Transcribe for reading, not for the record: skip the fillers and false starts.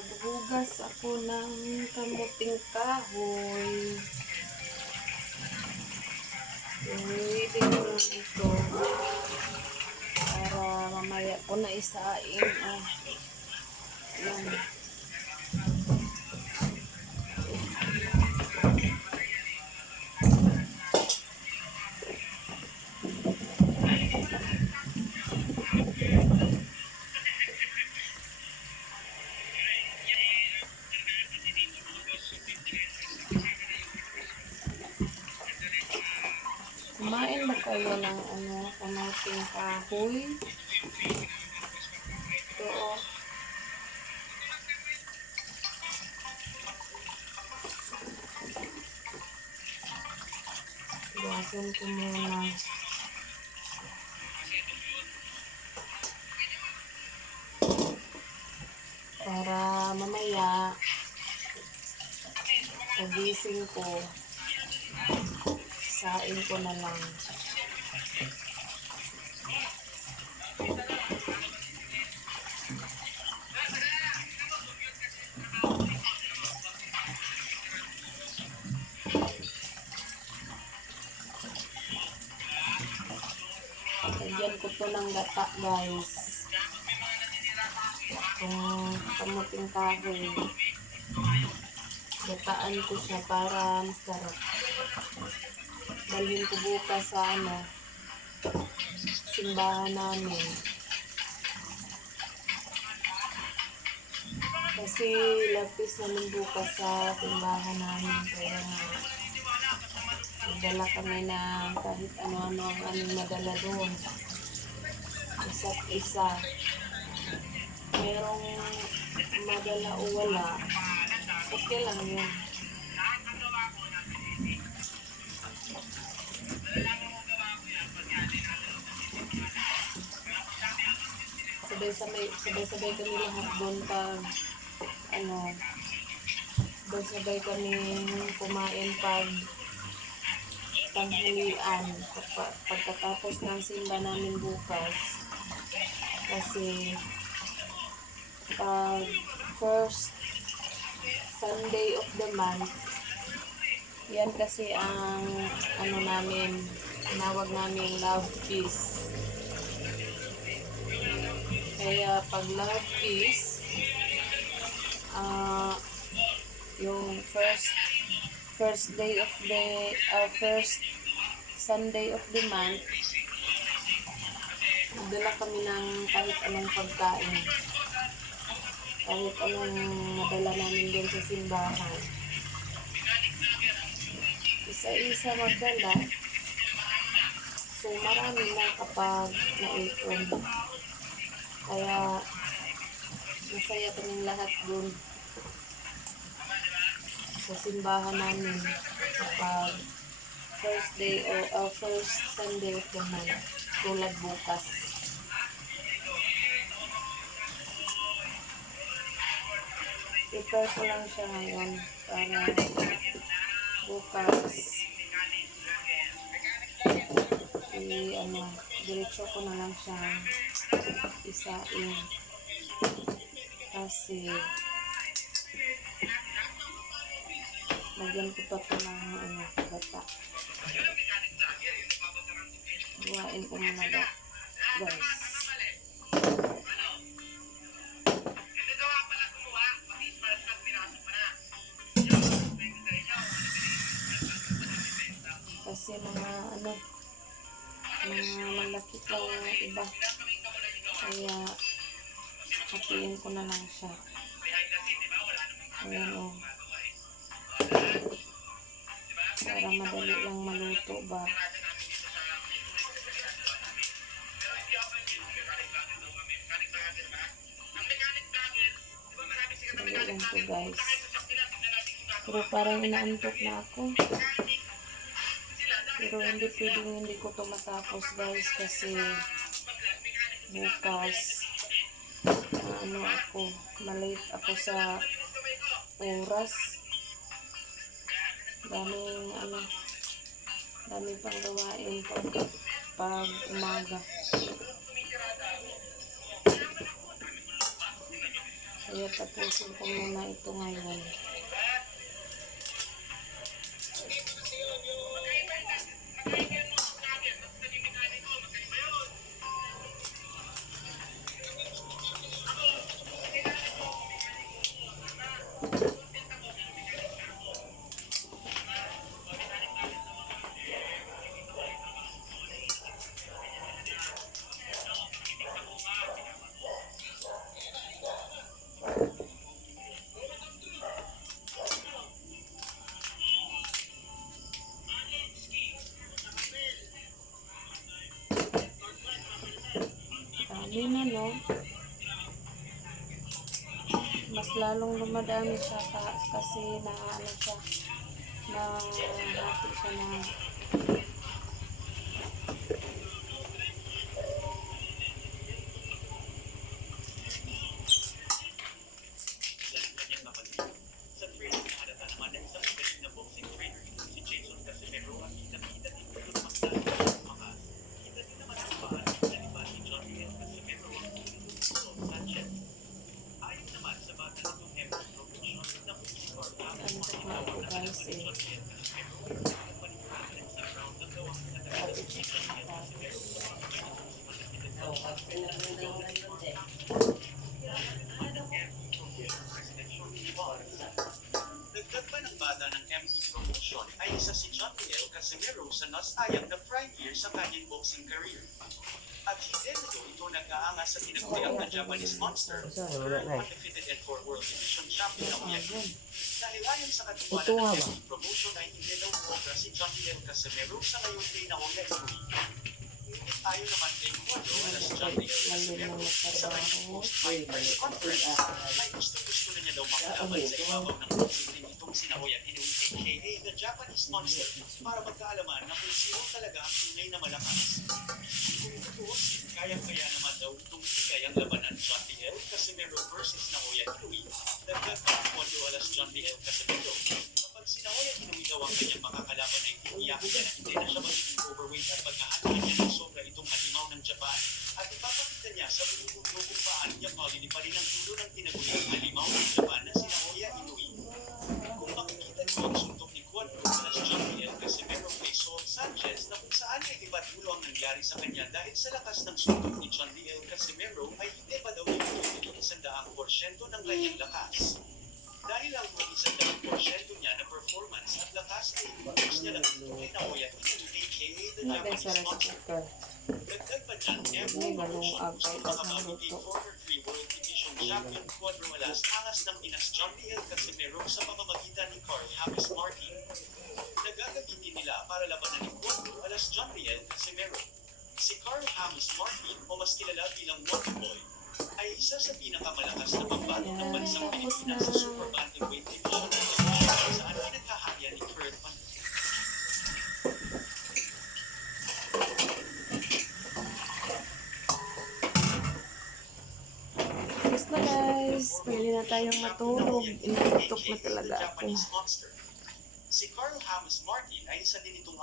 Maghugas ako ng kamuting kahoy. Inuwitin ko lang ito para mamaya ko na isain. Yan. Kumain ba kayo ng kamuting kahoy? Ito Iwasan ko muna. Para mamaya pagising ko, sain ko na lang. Lagyan ko to ng gata, guys. Itong kamuting kahoy. Gataan ko siya para masarap. Dalhin ko bukas sa simbahan namin. Kasi lapis namin bukas sa simbahan namin. Kaya magdala kami na kahit ano-ano ang aming madala doon. Isa't isa. Merong madala o wala. Okay lang yun. Sabay-sabay kami lahat doon pag sabay kami kumain pag tanghalian pagkatapos ng simba namin bukas. Kasi pag first Sunday of the month, yan kasi ang namin, tinawag namin love feast. Kaya pag love feast, yung first Sunday of the month, magdala kami ng kahit anong pagkain. Kahit anong madala namin din sa simbahan. Isa-isa magdala. So, marami na kapag naipon. Kaya, masaya kaming lahat dun sa simbahan namin kapag first Sunday of the month, tulad bukas. Prepare ko lang siya ngayon para bukas diretso ko na lang siya isain kasi lagyan ko pa ito ng gata. Buhain ko muna guys. Kasi mga malaki pa yung iba. Kaya hatiin ko na lang siya. Ayan para madali lang maluto ba. Dali lang to guys. Pero parang inaantok na ako. Pero hindi ko to matapos guys kasi bukas malate ako sa oras. Dami pang gawain pag umaga. Kaya tapusin ko muna ito ngayon. Dami na, no? Mas lalong lumadami siya kasi na ano siya, na hati siya na Sa training na halata naman ng isang magaling na boxing trainer si Jason Casimero ang kita-kita dito sa magdala ng makas. Kita din naman ang paano pinalipan ni John Riel Casimero ang Pulong Sanchez. Ayon naman sa bata nitong Emperor Promotion na kung si Carl Hammond ano nga ako guys ni eh. John Riel Casimero ang panigurado ng isang round ng gawang pinatagalan ni John Riel Casimero sa mga Dagdag pa ng bata ng ME Promotion ay isa si John Riel Casimero sa nasayang na prime year sa kanyang boxing career. At hindi na ito nag-aangas sa tinaguriang na Japanese Monster, undefeated and 4 World Division Champion na Uyagin. Dahil ayon sa katiwala ng ME Promotion ay hindi daw umobra si John Riel Casimero sa ngayon kay Naoya Inoue. Ngunit ayon naman kay Cuadro alas John Riel Casimero sa kanyang post-fight press conference ay gusto na niya daw makalaban sa ibabaw ng boxing ring itong si Naoya Inoue aka the Japanese Monster para magkaalaman na kung sino talaga ang tunay na malakas. Kung tutuusin, kayang-kaya naman daw itong ibigay ang labanan John Riel Casimero versus Naoya Inoue. Dagdag pa ng Cuadro alas John Riel Casimero. Kapag si Naoya Inoue daw ang kanyang makakalaban ay tiniyak niya na hindi na siya magiging overweight at pagkahanda niya ng sobra itong halimaw ng Japan at ipapakita niya sa buong mundo kung paano niya paliliparin ang dulo ng tinaguriang halimaw ng Japan na si Naoya Inoue. Kung makikita niyo ang suntok ni Cuadro alas John Riel Casimero kay Saul Sanchez na kung saan ay iba't ulo ang nangyari sa kanya dahil sa lakas ng suntok ni John Riel Casimero ay hindi pa daw ito 100% ng kanyang lakas. Dahil ang 100% niya na performance at lakas ay ibubukas niya lang ito kay Naoya Inoue aka the Nagay sa Japanese Monster. restrictor. Dagdag pa dyan, Hindi galong gusto agay makabagi kay luto. former 3 World Division Champion Cuadro alas angas ng Pinas John Riel Casimero sa pamamagitan ni Carl Hamis Martin. Nagagamitin nila para labanan ni Cuadro alas John Riel Casimero. Si Carl Hamis Martin o mas kilala bilang Wonder Boy ay isa sa pinakamalakas na pambato ng bansang Pilipinas sa Super Bantamweight Division kung saan pinaghahaya ni Kurt Van. Yes na guys, pwede na tayong matulog. Inutok na talaga ako. Si Carl Hamis Martin ay isa din itong